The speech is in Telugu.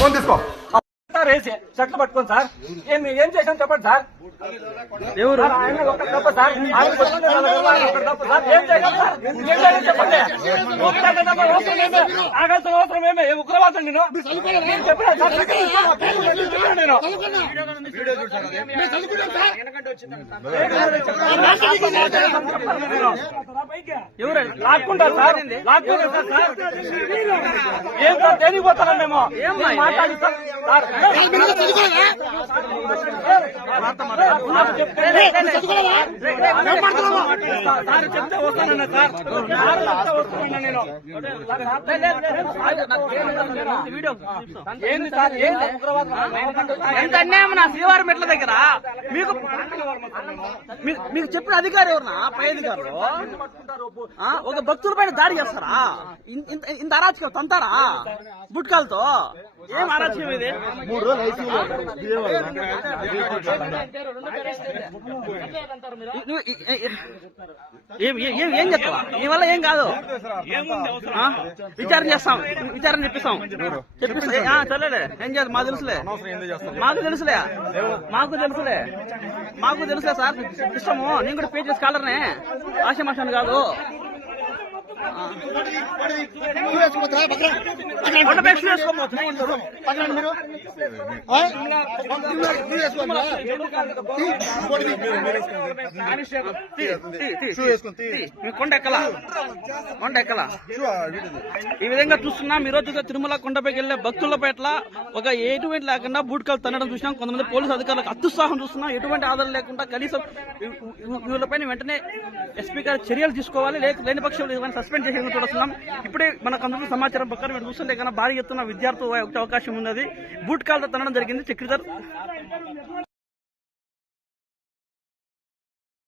ఫోన్ తీసుకో. చెట్లు పట్టుకోండి సార్. ఏం ఏం చెప్పండి సార్. ఎవరు? ఆయన తప్ప సార్. తప్ప సార్ ఏం చేశాం సార్? ఏం చేయాలి చెప్పండి? అవసరం ఏమే ఆకాశం అవసరం ఏమే ఏ ఉగ్రవాదం నేను? నేను చెప్పినా సార్ చెప్పినా నేను ఎవరు లాక్కుంటారు సార్ లాక్కుంటారు సార్ సార్ ఏం సార్ దేనికి పోతారా మేము ఏం నేను మాట్లాడి సార్ సార్ నాకు చెప్తే వస్తానన్నా సార్ నేను ఏంది సార్ ఏంది ఉగ్రవాదం శ్రీవారి మెట్ల దగ్గర మీకు మీరు చెప్పిన అధికారి ఎవరునా? పై అధికారులు? ఒక భక్తుల పైన దాడి చేస్తారా? ఇన్- ఇంత- ఇంత అరాచకం తంతారా? బుట్కాలతో? మూడు రోజులు ఈ- ఏం ఏం- ఏం ఏం చెప్తావా? నీ వల్ల ఏం కాదు. ఆ? విచారణ చేస్తాం. విచారణ చెప్పిస్తాం. చెప్పిస్తాం ఆ, సరేలే. ఏం చేయాలి? మాకు తెలుసులే. మాకు తెలుసులే. మాకు తెలుసులే. మాకు తెలుసులే సార్. ఇష్టము. నేను కూడా పే చేసి కాలర్నే ఆశమాషాన్ని కాదు. కొండ కొండ ఈ విధంగా చూస్తున్నాం ఈ తిరుమల కొండపైకి వెళ్ళే భక్తుల పట్ల ఒక ఎటువంటి లేకుండా బూట్కలు తన్నడం చూసినాం కొంతమంది పోలీసు అధికారులకు అత్యుత్సాహం చూస్తున్నాం ఎటువంటి ఆధారం లేకుండా కనీసం వీళ్ళపైన వెంటనే ఎస్పీ గారు చర్యలు తీసుకోవాలి లేని పక్షంలో ఇవన్నీ సస్పెండ్ చేసేందుకు చూస్తున్నాం. ఇప్పుడే మనకు అందుకు సమాచారం ప్రకారం మీరు చూస్తుంటే కన్నా భారీ ఎత్తున విద్యార్థులు వచ్చే అవకాశం ఉన్నది. బూట్ కాల్తో తనడం జరిగింది చక్రిధర్.